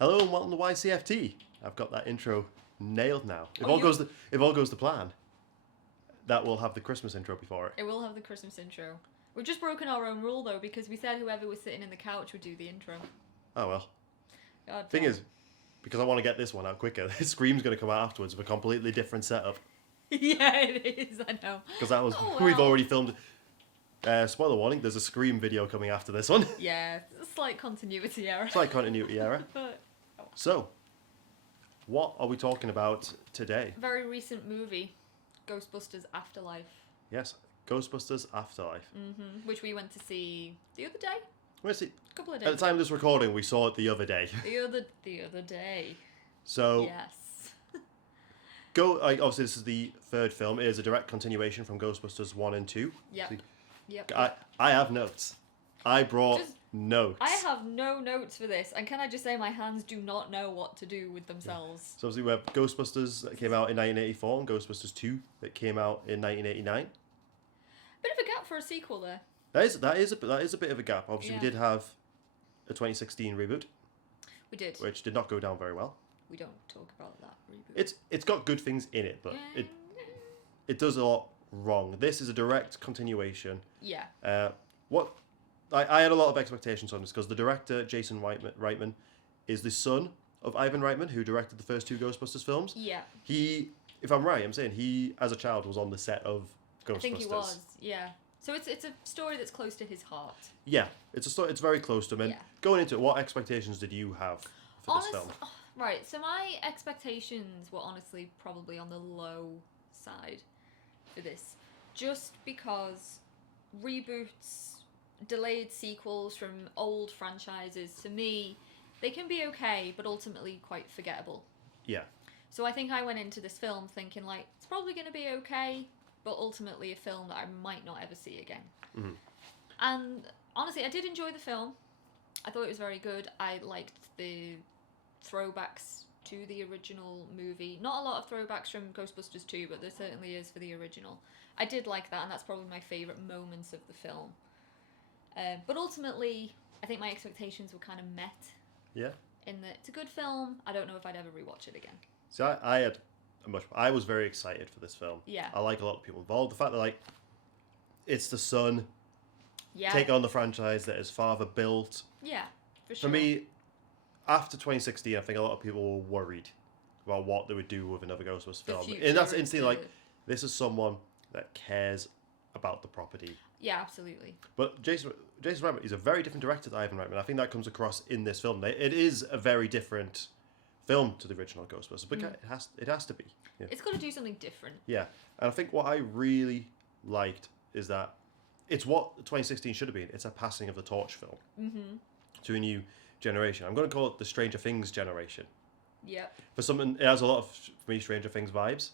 Hello and welcome to Ycft. I've got that intro nailed now. If all goes to plan, that will have the Christmas intro before it. It will have the Christmas intro. We've just broken our own rule though, because we said whoever was sitting in the couch would do the intro. Oh well. God Thing damn. is, because I want to get this one out quicker, Scream's going to come out afterwards with a completely different setup. Yeah, it is. I know. Because that was we've already filmed. Spoiler warning: there's a Scream video coming after this one. Yeah, a slight continuity error. Slight continuity error. But So, what are we talking about today? very recent movie, Ghostbusters Afterlife. Yes, Ghostbusters Afterlife. Which we went to see the other day. Where's it? A couple of At days. the time of this recording, we saw it the other day. The other day. So. Yes. Obviously, this is the third film. It is a direct continuation from Ghostbusters 1 and 2. Yep. So, Yep. I have notes. I brought Just- notes. I have no notes for this, and can I just say my hands do not know what to do with themselves. So obviously we have Ghostbusters that came out in 1984 and Ghostbusters 2 that came out in 1989. Bit of a gap for a sequel there. That is a bit of a gap. Obviously, Yeah. we did have a 2016 reboot, We did. which did not go down very well. We don't talk about that reboot. It's got good things in it, but Yeah. it does a lot wrong. This is a direct continuation. Yeah. I had a lot of expectations on this because the director, Jason Reitman, is the son of Ivan Reitman, who directed the first two Ghostbusters films. Yeah. He, if I'm right, I'm saying he, as a child, was on the set of Ghostbusters. I think he was. Yeah. So it's a story that's close to his heart. Yeah, it's a story. It's very close to him. And Yeah. going into it, what expectations did you have for this film? Right. So my expectations were honestly probably on the low side for this, just because reboots, delayed sequels from old franchises, to me, they can be okay, but ultimately quite forgettable. Yeah. So I think I went into this film thinking, like, it's probably going to be okay, but ultimately a film that I might not ever see again. Mm-hmm. And honestly, I did enjoy the film. I thought it was very good. I liked the throwbacks to the original movie. Not a lot of throwbacks from Ghostbusters 2, but there certainly is for the original. I did like that, and that's probably my favourite moments of the film. But ultimately, I think my expectations were kind of met. Yeah. In that it's a good film. I don't know if I'd ever rewatch it again. So I was very excited for this film. Yeah. I like a lot of people involved. The fact that it's the son Yeah. take on the franchise that his father built. Yeah, for sure. For me, after 2016, I think a lot of people were worried about what they would do with another Ghostbusters film. And that's instantly like, this is someone that cares about the property. Yeah, absolutely. But Jason Reitman is a very different director to Ivan Reitman. I think that comes across in this film. It is a very different film to the original Ghostbusters, but it has to be. Yeah. It's got to do something different. Yeah, and I think what I really liked is that it's what 2016 should have been. It's a passing of the torch film to a new generation. I'm going to call it the Stranger Things generation. Yep. For something, it has a lot of, for me, Stranger Things vibes.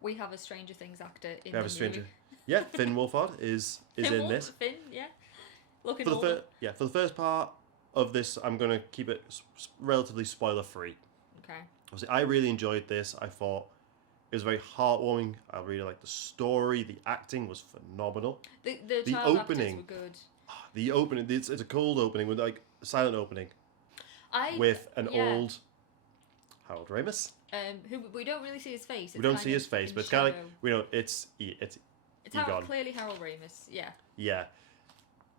We have a Stranger Things actor in We have the a movie. Yeah, Finn Wolfhard is in this. Finn, yeah. Looking For older. for the first part of this, I'm going to keep it relatively spoiler free. Okay. Obviously, I really enjoyed this. I thought it was very heartwarming. I really liked the story. The acting was phenomenal. The child opening actors were good. The opening, it's a cold opening with like a silent opening with an old Harold Ramis. Who we don't really see his face. We don't see his face, but it's kind of like we know it's clearly Harold Ramis. Yeah. Yeah.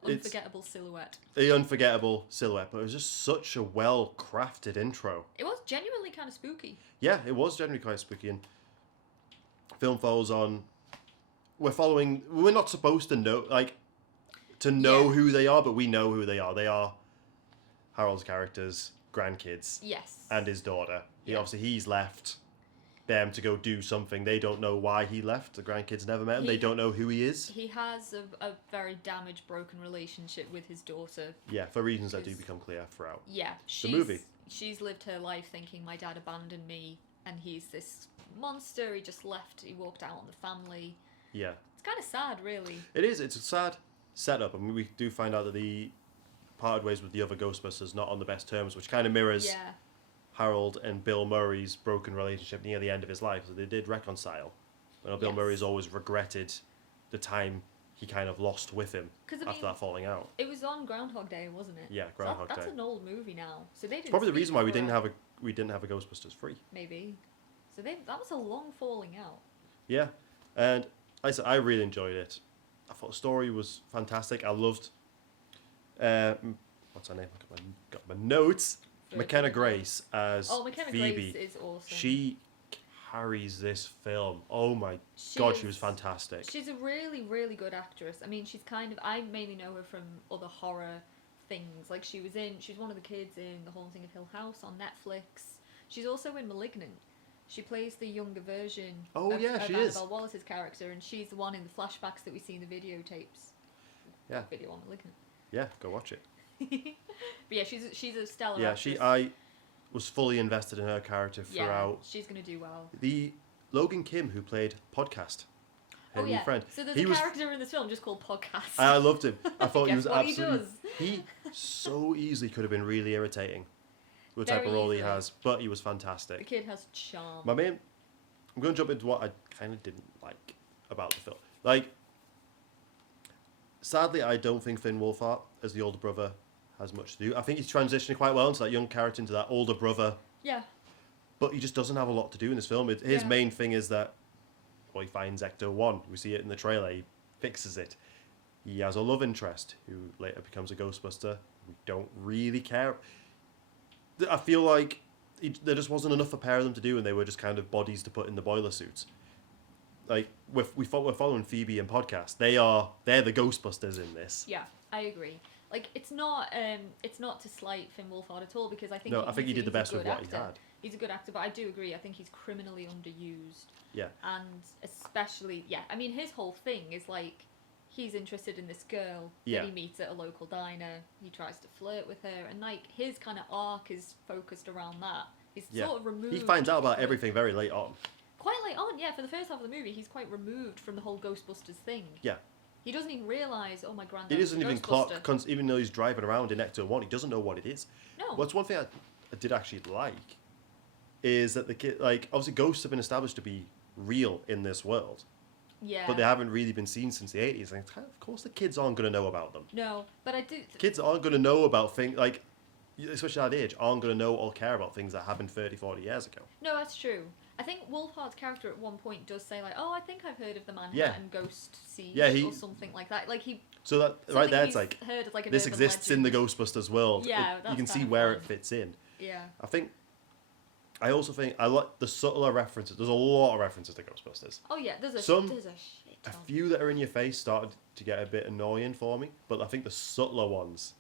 Unforgettable silhouette. The unforgettable silhouette, but it was just such a well crafted intro. It was genuinely kind of spooky. Yeah, it was generally quite spooky, and film follows on. We're not supposed to know who they are, but we know who they are. They are Harold's characters, grandkids. Yes. And his daughter. Yeah. He's left them to go do something. They don't know why he left. The grandkids never met him. They don't know who he is. He has a very damaged, broken relationship with his daughter. Yeah, for reasons that do become clear throughout. Yeah, the movie. She's lived her life thinking my dad abandoned me, and he's this monster. He just left. He walked out on the family. Yeah. It's kind of sad, really. It is. It's a sad setup. I mean, we do find out that the parted ways with the other Ghostbusters not on the best terms, which kind of mirrors Harold and Bill Murray's broken relationship near the end of his life, so they did reconcile. But Bill Murray's always regretted the time he kind of lost with him after that falling out. It was on Groundhog Day, wasn't it? Yeah, Groundhog Day. That's an old movie now, so they didn't. Probably the reason why we didn't have a Ghostbusters 3. Maybe. So that was a long falling out. Yeah, and like I said, I really enjoyed it. I thought the story was fantastic. I loved. What's her name? I got my notes. Mckenna Grace as Mckenna Phoebe. Grace is awesome. She carries this film. Oh my god, she was fantastic. She's a really, really good actress. I mean, I mainly know her from other horror things. Like she's one of the kids in The Haunting of Hill House on Netflix. She's also in *Malignant*. She plays the younger version of Annabelle Wallace's character, and she's the one in the flashbacks that we see in the videotapes. Yeah. Video on *Malignant*. Yeah, go watch it. But yeah, she's a stellar actress. I was fully invested in her character throughout. Yeah, she's going to do well. The Logan Kim, who played Podcast, her new friend. So there's a character in this film just called Podcast. I loved him. I thought he was absolutely... He so easily could have been really irritating with the type of role he has, but he was fantastic. The kid has charm. I'm going to jump into what I kind of didn't like about the film. Like, sadly, I don't think Finn Wolfhard, as the older brother, has much to do. I think he's transitioning quite well into that young character, into that older brother. Yeah. But he just doesn't have a lot to do in this film. His main thing is that, well, he finds Ecto-1. We see it in the trailer. He fixes it. He has a love interest who later becomes a Ghostbuster. We don't really care. I feel like there just wasn't enough for a pair of them to do, and they were just kind of bodies to put in the boiler suits. Like, we're following Phoebe and Podcast. They're the Ghostbusters in this. Yeah, I agree. Like, it's not to slight Finn Wolfhard at all, because I think he did the best with what he had. He's a good actor, but I do agree. I think he's criminally underused. Yeah. And especially, I mean, his whole thing is like, he's interested in this girl that he meets at a local diner. He tries to flirt with her, and like his kind of arc is focused around that. He's sort of removed. He finds out about everything very late on. Quite late on, yeah. For the first half of the movie, he's quite removed from the whole Ghostbusters thing. Yeah. He doesn't even realise, oh, my granddad. He doesn't even clock, even though he's driving around in Ecto-1, he doesn't know what it is. No. What's one thing I did actually like is that the kid, like, obviously ghosts have been established to be real in this world. Yeah. But they haven't really been seen since the 80s. And of course the kids aren't going to know about them. No, but I do... Kids aren't going to know about things, like, especially at that age, aren't going to know or care about things that happened 30, 40 years ago. No, that's true. I think Wolfhard's character at one point does say, like, oh, I think I've heard of the Manhattan Ghost Siege or something like that. Like, So that right there, it's like, heard of, like, this exists in the Ghostbusters world. Yeah, you can see where it fits in. Yeah. I also think I like the subtler references. There's a lot of references to Ghostbusters. Oh yeah, there's a shit ton. A few that are in your face started to get a bit annoying for me, but I think the subtler ones,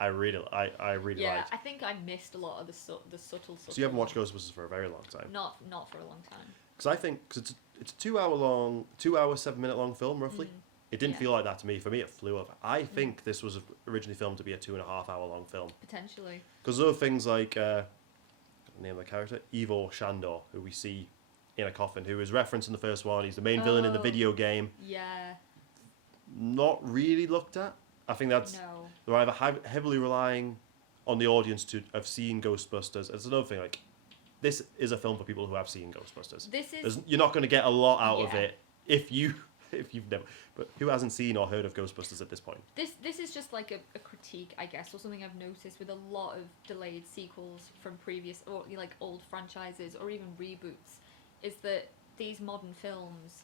I really like. Yeah, I think I missed a lot of the subtle. So you haven't watched Ghostbusters for a very long time. Not for a long time. Because I think it's a 2 hour 7-minute long film roughly. It didn't feel like that to me. For me, it flew over. I think this was originally filmed to be a 2.5 hour long film. Potentially. Because there are things like. Name of the character, Ivo Shandor, who we see in a coffin, who is referenced in the first one. He's the main villain in the video game. Yeah. Not really looked at. I think they're either heavily relying on the audience to have seen Ghostbusters. It's another thing. Like, this is a film for people who have seen Ghostbusters. You're not going to get a lot out of it if you've never. But who hasn't seen or heard of Ghostbusters at this point? This is just like a critique, I guess, or something I've noticed with a lot of delayed sequels from previous or like old franchises or even reboots, is that these modern films,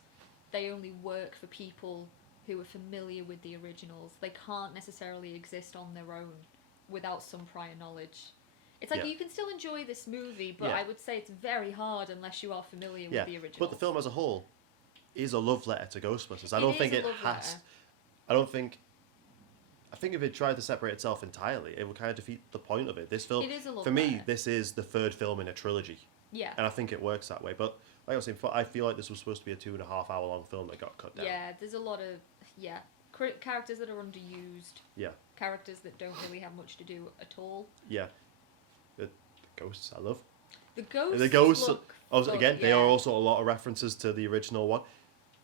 they only work for people who are familiar with the originals. They can't necessarily exist on their own without some prior knowledge. It's like you can still enjoy this movie, but I would say it's very hard unless you are familiar with the original. But the film as a whole is a love letter to Ghostbusters. I think if it tried to separate itself entirely, it would kind of defeat the point of it. This film, for me, this is the third film in a trilogy. Yeah. And I think it works that way. But like I was saying before, I feel like this was supposed to be a 2.5 hour long film that got cut down. Yeah, there's a lot of characters that are underused. Yeah. Characters that don't really have much to do at all. Yeah. The ghosts, I love. The ghosts. They are also a lot of references to the original one.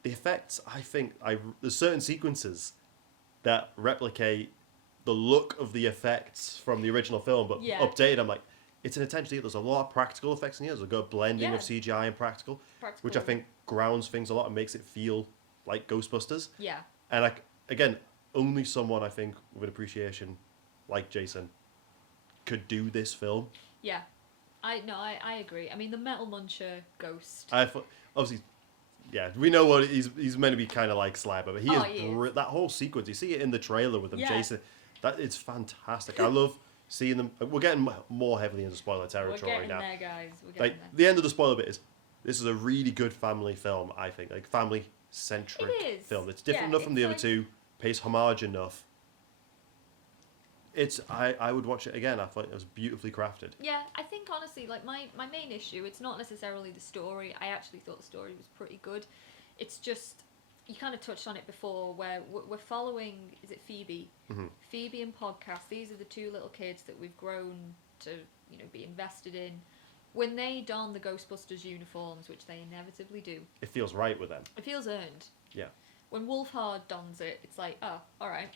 The effects, I think, there's certain sequences that replicate the look of the effects from the original film, but updated. I'm like, it's an attention to detail. There's a lot of practical effects in here. There's a good blending of CGI and practical, which I think grounds things a lot and makes it feel like Ghostbusters. Yeah. And again, only someone I think with an appreciation like Jason could do this film. Yeah. I agree. I mean, the Metal Muncher ghost. Obviously, yeah, we know what he's meant to be kind of like Slimer, but he is that whole sequence. You see it in the trailer with them chasing. That it's fantastic. I love seeing them. We're getting more heavily into spoiler territory now. We're getting there, guys. We're getting there. The end of the spoiler bit is this is a really good family film. I think like family centric film. It's different enough from the other two. Pays homage enough. I would watch it again. I thought it was beautifully crafted. Yeah, I think honestly, like my main issue, it's not necessarily the story. I actually thought the story was pretty good. It's just, you kind of touched on it before, where we're following, is it Phoebe? Mm-hmm. Phoebe and Podcast. These are the two little kids that we've grown to, be invested in. When they don the Ghostbusters uniforms, which they inevitably do. It feels right with them. It feels earned. Yeah. When Wolfhard dons it, it's like, oh, alright.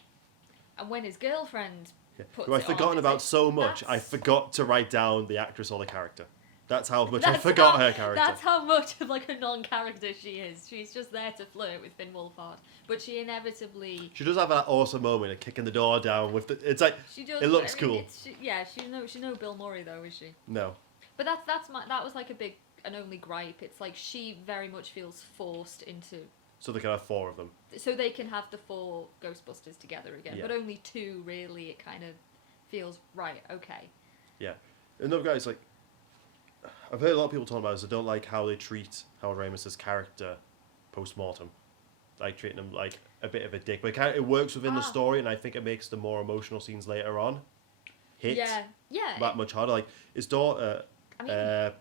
And when his girlfriend puts I've forgotten about so much. I forgot to write down the actress or the character. That's how much I forgot her character. That's how much of like a non-character she is. She's just there to flirt with Finn Wolfhard, but she inevitably. She does have that awesome moment of kicking the door down with the. It's like she does, it looks cool. She's no Bill Murray though, is she? No. But that was like a big and only gripe. It's like she very much feels forced into. So they can have 4 of them. So they can have the 4 Ghostbusters together again, but only 2 really. It kind of feels right. Okay. Yeah, another guy is like. I've heard a lot of people talking about this. I don't like how they treat Harold Ramis's character post-mortem. Like treating him like a bit of a dick. But it works within the story, and I think it makes the more emotional scenes later on hit that much harder. Like his daughter, Callie,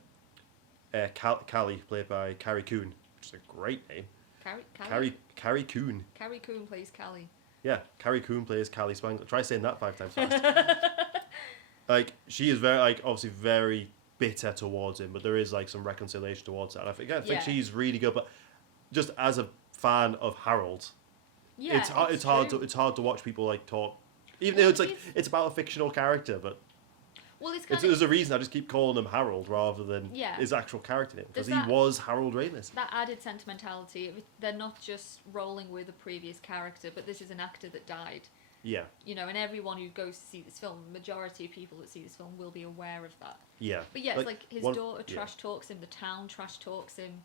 played by Carrie Coon, which is a great name. Carrie Coon. Carrie Coon plays Callie. Yeah, Carrie Coon plays Callie Spangler. Try saying that 5 times fast. Like, she is very, like, obviously very bitter towards him, but there is, like, some reconciliation towards that. And I think she's really good, but just as a fan of Harold, it's hard to watch people, like, talk. Even though it's, like, it's about a fictional character, but... Well, there's a reason I just keep calling him Harold rather than his actual character name, because he was Harold Ramis. That added sentimentality. They're not just rolling with a previous character, but this is an actor that died. Yeah. And everyone who goes to see this film, the majority of people that see this film will be aware of that. Yeah. But yeah, it's like his daughter trash talks him, the town trash talks him.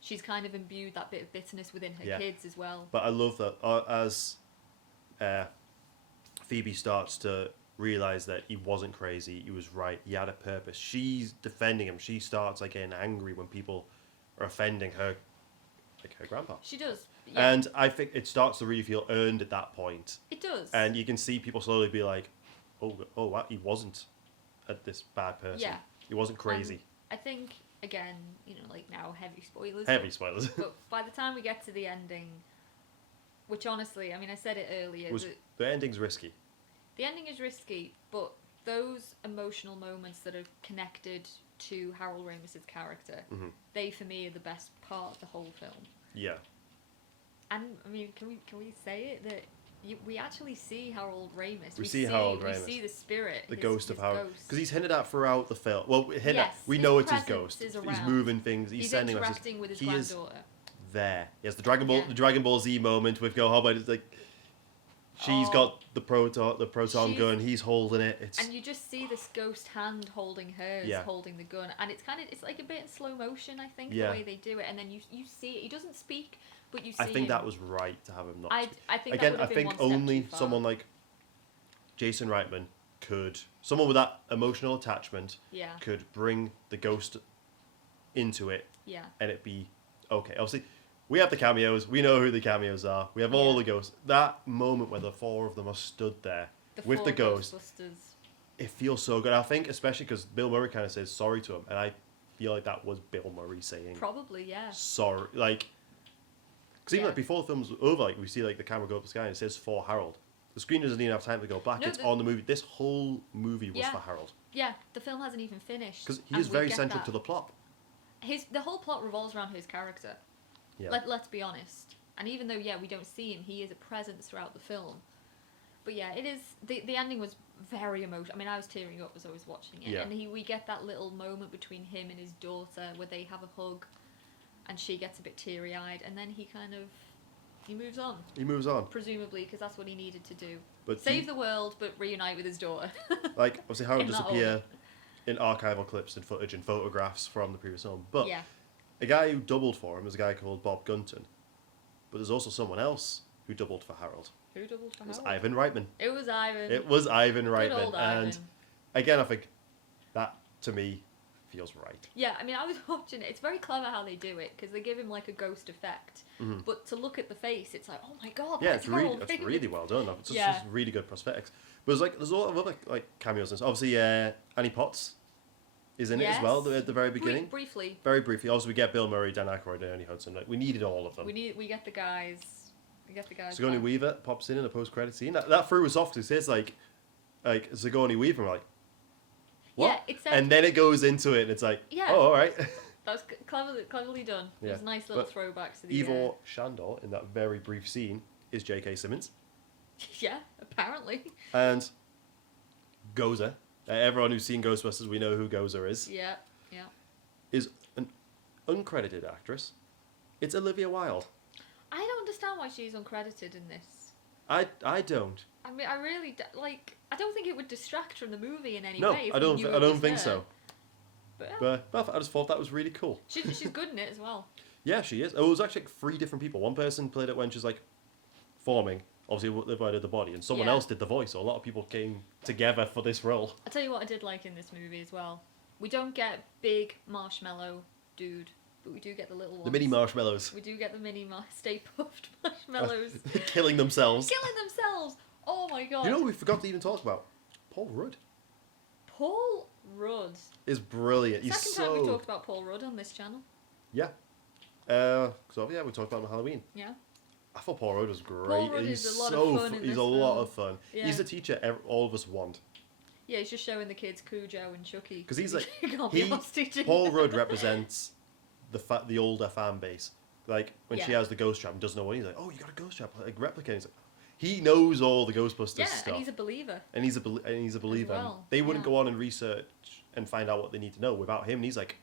She's kind of imbued that bit of bitterness within her kids as well. But I love that as Phoebe starts to realise that he wasn't crazy, he was right, he had a purpose. She's defending him. She starts like getting angry when people are offending her, like her grandpa. She does. Yeah. And I think it starts to really feel earned at that point. It does. And you can see people slowly be like, oh, wow, he wasn't this bad person. Yeah. He wasn't crazy. I think, again, like now, heavy spoilers. Heavy spoilers. But by the time we get to the ending, which honestly, I mean, I said it earlier. The ending's risky. The ending is risky, but those emotional moments that are connected to Harold Ramis's character, they for me are the best part of the whole film. Yeah. And I mean, can we say it that we actually see Harold Ramis? We see Harold Ramis. We see the spirit, the ghost of Harold, because he's hinted at throughout the film. Well, we know it's his ghost. He's moving things. He's sending interacting with his granddaughter. There. He has the Dragon Ball Z moment with Go Hobbit. It's like. She's got the proton gun. He's holding it. And you just see this ghost hand holding hers, holding the gun, and it's like a bit in slow motion. I think the way they do it, and then you see it. He doesn't speak, but you see. I think that was right to have him not. I think again. I think only someone like Jason Reitman someone with that emotional attachment, could bring the ghost into it, and it be okay. Obviously. We have the cameos. We know who the cameos are. We have all the ghosts. That moment where the 4 of them are stood there with the ghost, it feels so good. I think especially because Bill Murray kind of says sorry to him, and I feel like that was Bill Murray saying probably sorry. Like, because even like before the film's over, like we see like the camera go up the sky and it says for Harold. The screen doesn't even have time to go black. It's on the movie. This whole movie was for Harold. Yeah, the film hasn't even finished because he is very central to the plot. The whole plot revolves around his character. Yeah. Let's be honest. And even though, we don't see him, he is a presence throughout the film. But yeah, it is... The ending was very emotional. I mean, I was tearing up as I was watching it. Yeah. And we get that little moment between him and his daughter where they have a hug, and she gets a bit teary-eyed, and then he moves on. He moves on. Presumably, because that's what he needed to do. But Save the world, but reunite with his daughter. like, obviously, Harold In does that appear in archival clips and footage and photographs from the previous film. But Yeah. a guy who doubled for him is a guy called Bob Gunton. But there's also someone else who doubled for Harold. Who doubled for It was Harold? Ivan Reitman. It was Ivan. It was Ivan Good Reitman. old Ivan. And again, I think that, to me, feels right. Yeah, I mean, I was watching it. It's very clever how they do it, because they give him, like, a ghost effect. Mm-hmm. But to look at the face, it's like, oh my god, Yeah, that's it's Harold. really well done. It's Yeah. just really good prosthetics. But there's a lot of other like cameos. Obviously, Annie Potts is in it as well at the very beginning. Briefly. Very briefly. Also, we get Bill Murray, Dan Aykroyd, and Ernie Hudson. Like, we needed all of them. We get the guys. Sigourney back. Weaver pops in a post-credit scene. That threw us off because it's like Sigourney Weaver. We're like, what? Yeah, it said, And then it goes into it, and it's like, Yeah. oh, all right. that was cleverly done. Yeah. It was nice little But throwbacks to the... Ivor Shandor in that very brief scene is J.K. Simmons. Yeah, apparently. And Gozer. Everyone who's seen Ghostbusters, we know who Gozer is. Yeah. Is an uncredited actress. It's Olivia Wilde. I don't understand why she's uncredited in this. I don't. I mean, I really... I don't think it would distract from the movie in any No, way. If I we don't. knew I it don't was think there. so. But I just thought that was really cool. She's good in it as well. Yeah, she is. Oh, it was actually like 3 different people. One person played it when she was like forming. Obviously, they provided the body, and someone Yeah. else did the voice. So a lot of people came together for this role. I'll tell you what I did like in this movie as well. We don't get big marshmallow dude, but we do get the little ones. The mini marshmallows We do get the mini Stay Puffed marshmallows. killing themselves. Killing themselves! Oh my god. You know what we forgot to even talk about? Paul Rudd Paul Rudd. is brilliant. He's Second so time we talked about Paul Rudd on this channel. yeah. So yeah, we talked about him on Halloween. Yeah. I thought Paul Rudd was great. Paul Rudd he's is a lot so of fun in he's this a lot film. of fun. Yeah. He's the teacher all of us want. Yeah, he's just showing the kids Cujo and Chucky. Because he's like Can't be asked teaching. Paul Rudd represents the older fan base. Like when she Yeah. has the ghost trap and doesn't know what he's like. Oh, you got a ghost trap, like replicating. He's like, he knows all the Ghostbusters Yeah, stuff, and he's a believer. and he's a believer. And well, they wouldn't yeah. go on and research and find out what they need to know without him. And he's like,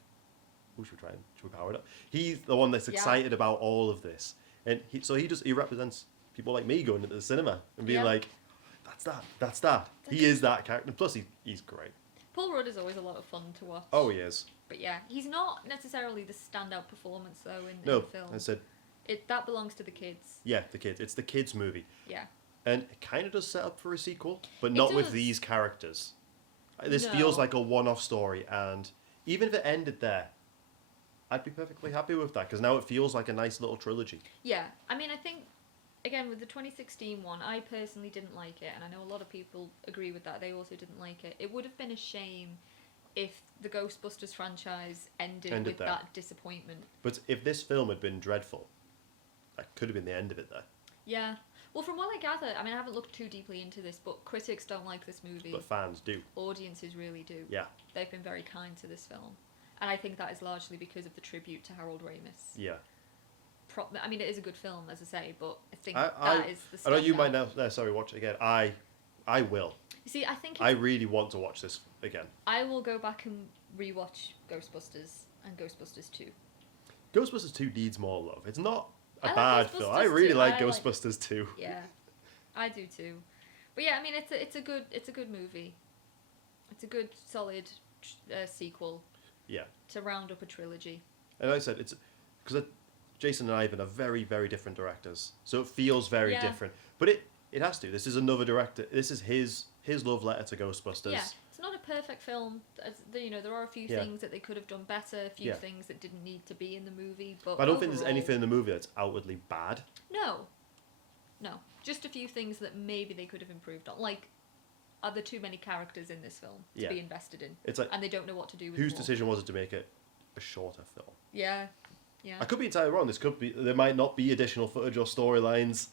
"Who should we try? Should we power it up?" He's the one that's Yeah. excited about all of this, and he represents people like me going into the cinema and being Yeah. like, "That's that." He is that character. Plus, he's great. Paul Rudd is always a lot of fun to watch. Oh, he is. But yeah, he's not necessarily the standout performance though in No, the film. I said, That belongs to the kids. yeah, the kids. It's the kids' movie. Yeah. And it kind of does set up for a sequel, but not with does. these characters. This No. feels like a one-off story, and even if it ended there, I'd be perfectly happy with that, because now it feels like a nice little trilogy. Yeah. I mean, I think, again, with the 2016 one, I personally didn't like it, and I know a lot of people agree with that. They also didn't like it. It would have been a shame if the Ghostbusters franchise ended with there. that disappointment. But if this film had been dreadful, that could have been the end of it there. Yeah. Well, from what I gather, I mean, I haven't looked too deeply into this, but critics don't like this movie. But fans do. Audiences really do. Yeah. They've been very kind to this film. And I think that is largely because of the tribute to Harold Ramis. Yeah. I mean, it is a good film, as I say, but I think I that is the I know you standout. might not necessarily watch it again. I will. You see, I think I really want to watch this again. I will go back and rewatch Ghostbusters and Ghostbusters 2. Ghostbusters 2 needs more love. It's not a I like bad film. I Ghostbusters really 2. like I like- Ghostbusters 2. Yeah, I do too. But yeah, I mean, it's a good movie. It's a good solid sequel. Yeah. To round up a trilogy. And like I said, it's because Jason and Ivan are very, very different directors, so it feels very Yeah. different. But it has to. This is another director. This is his love letter to Ghostbusters. Yeah, it's not a perfect film. There are a few Yeah. things that they could have done better, a few Yeah. things that didn't need to be in the movie. But I don't think there's overall- anything in the movie that's outwardly bad. No, just a few things that maybe they could have improved on. Like, are there too many characters in this film to Yeah. be invested in? It's like, And they don't know what to do with whose them all. decision was it to make it a shorter film? Yeah. I could be entirely wrong. There might not be additional footage or storylines.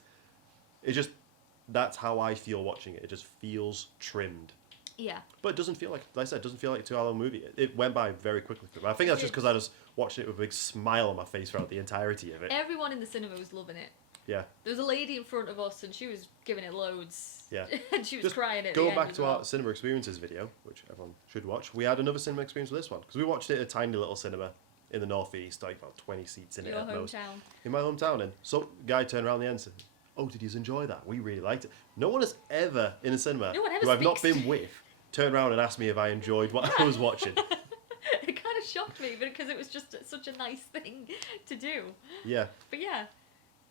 That's how I feel watching it. It just feels trimmed. Yeah. But it doesn't feel like I said, it doesn't feel like a 2-hour movie. It went by very quickly for me. I think that's just because I just watched it with a big smile on my face throughout the entirety of it. Everyone in the cinema was loving it. Yeah. There was a lady in front of us, and she was giving it loads. Yeah. And she was Just crying at the Going end back as to well. our cinema experiences video, which everyone should watch, we had another cinema experience with this one. Because we watched it at a tiny little cinema in the northeast, like about 20 seats in Your it at most. hometown. In my hometown. And some guy turned around the end and said, "Oh, did you enjoy that? We really liked it." No one has ever, in a cinema, No one ever who I've not speaks. been with, turned around and asked me if I enjoyed what I was watching. It kind of shocked me because it was just such a nice thing to do. Yeah. But yeah,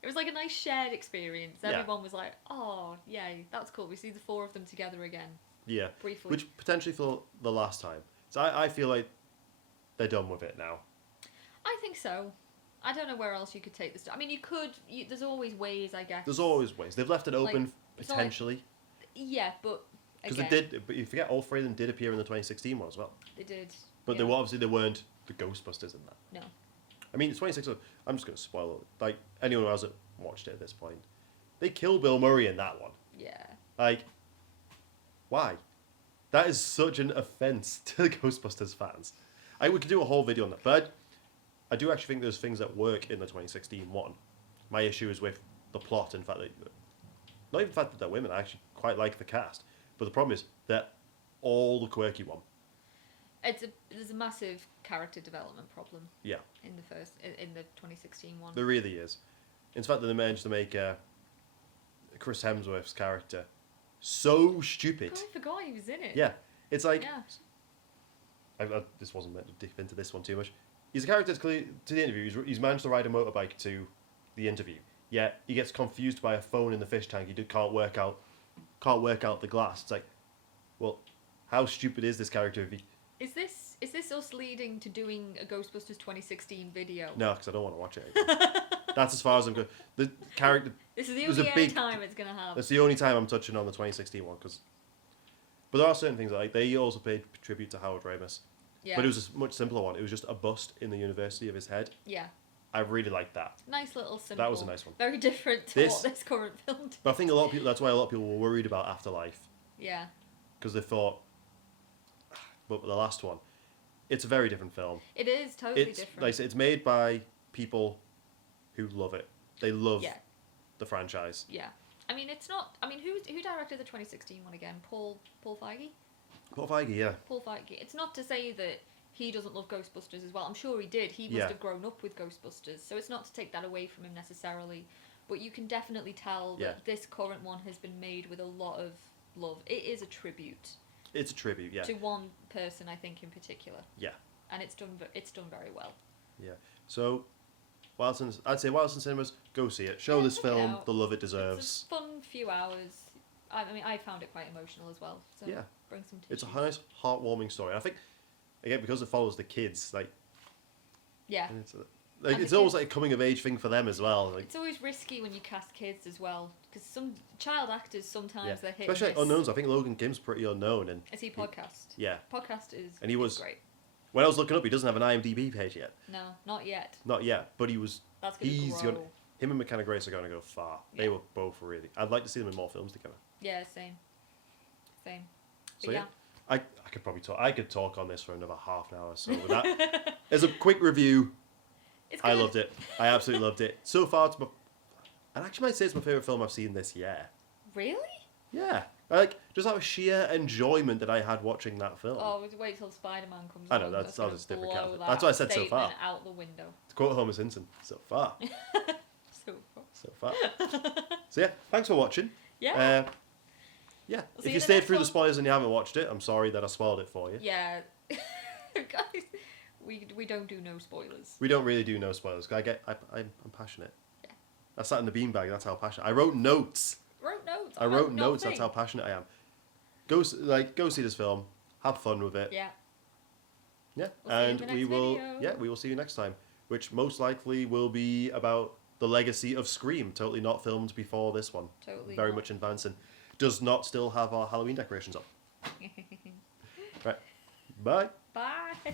it was like a nice shared experience. Yeah. Everyone was like, "Oh, yay, that's cool. We see the four of them together again." Yeah. Briefly. Which potentially for the last time. So I feel like they're done with it now. I think so. I don't know where else you could take this. I mean, there's always ways, I guess. There's always ways. They've left it open, Like, it's not like- potentially. Yeah, but Because again, they did, but you forget all three of them did appear in the 2016 one as well. They did. But yeah. they obviously they weren't the Ghostbusters in that. No. I mean, the 2016, I'm just going to spoil it. Like, anyone who hasn't watched it at this point, they kill Bill Murray in that one. Yeah. Like, why? That is such an offence to the Ghostbusters fans. We could do a whole video on that. But I do actually think there's things that work in the 2016 one. My issue is with the plot. In fact, not even the fact that they're women. I actually quite like the cast. But the problem is that all the quirky one. There's a massive character development problem. Yeah. In the 2016 one. There really is. In fact, they managed to make Chris Hemsworth's character so stupid. God, I forgot he was in it. Yeah. It's like... Yeah. This wasn't meant to dip into this one too much. He's a character to the interview. He's managed to ride a motorbike to the interview. Yet he gets confused by a phone in the fish tank. He can't work out the glass. It's like, well, how stupid is this character? If he... Is this us leading to doing a Ghostbusters 2016 video? No, because I don't want to watch it again. That's as far as I'm going. The character. This is the There's a only big- time it's gonna have. That's the only time I'm touching on the 2016 one. But there are certain things like they also paid tribute to Howard Ramis. Yeah. But it was a much simpler one. It was just a bust in the university of his head. Yeah. I really liked that. Nice little simple. That was a nice one. Very different to This- what this current film did. But I think a lot of people. That's why a lot of people were worried about Afterlife Yeah. because they thought. But the last one, it's a very different film. It is totally It's different. like I said, it's made by people who love it. They love Yeah. the franchise. Yeah. I mean, it's not. I mean, who directed the 2016 one again? Paul Feige. Paul Feige, yeah. Paul Feige. It's not to say that he doesn't love Ghostbusters as well. I'm sure he did. He must Yeah. have grown up with Ghostbusters, so it's not to take that away from him necessarily. But you can definitely tell Yeah. that this current one has been made with a lot of love. It is a tribute It's a tribute, yeah. to one person, I think, in particular. Yeah. And it's done very well. Yeah. So, I'd say whilst in cinemas, go see it. Show this check it film out. the love it It's deserves. a fun few hours. I mean, I found it quite emotional as well. So Yeah. bring some It's a tissues. nice, heartwarming story. I think, again, because it follows the kids, like, Yeah. it's, And it's the almost kids- like a coming of age thing for them as well. Like, It's always risky when you cast kids as well, because some child actors sometimes yeah. they're hit Especially and like miss. unknowns. I think Logan Kim's pretty unknown, and Is he podcast? yeah. Podcast is. And he was- great. When I was looking up, he doesn't have an IMDb page yet. No, not yet. Not yet, but he was. That's gonna He's grow. gonna. Him and Mckenna Grace are going to go far. They Yeah. were both really. I'd like to see them in more films together. Yeah, same. But So yeah. I could probably talk. I could talk on this for another half an hour. So with that, as a quick review, It's I good. loved it. I absolutely loved it. So far, it's I actually might say it's my favorite film I've seen this year. Really? Yeah, like just out of sheer enjoyment that I had watching that film. Oh, wait till Spider-Man comes. I know, along, that's gonna a different blow category. that That's what I said so far. statement Out the window. To quote Homer Simpson, so far, So. so far. So yeah, thanks for watching. Yeah. Yeah, We'll see if you you the stayed next through the one. spoilers and you haven't watched it, I'm sorry that I spoiled it for you. Yeah. Guys, we don't do no spoilers. We don't really do no spoilers. 'Cause I'm passionate. Yeah. I sat in the beanbag. That's how passionate. I wrote notes. Wrote notes. I wrote notes. nothing. That's how passionate I am. Go see this film. Have fun with it. Yeah. Yeah. We'll see you in And the we next will. video. Yeah, we will see you next time. Which most likely will be about the legacy of Scream. Totally not filmed before this one. Totally. Very not. much in advance and does not still have our Halloween decorations up. Right. Bye. Bye.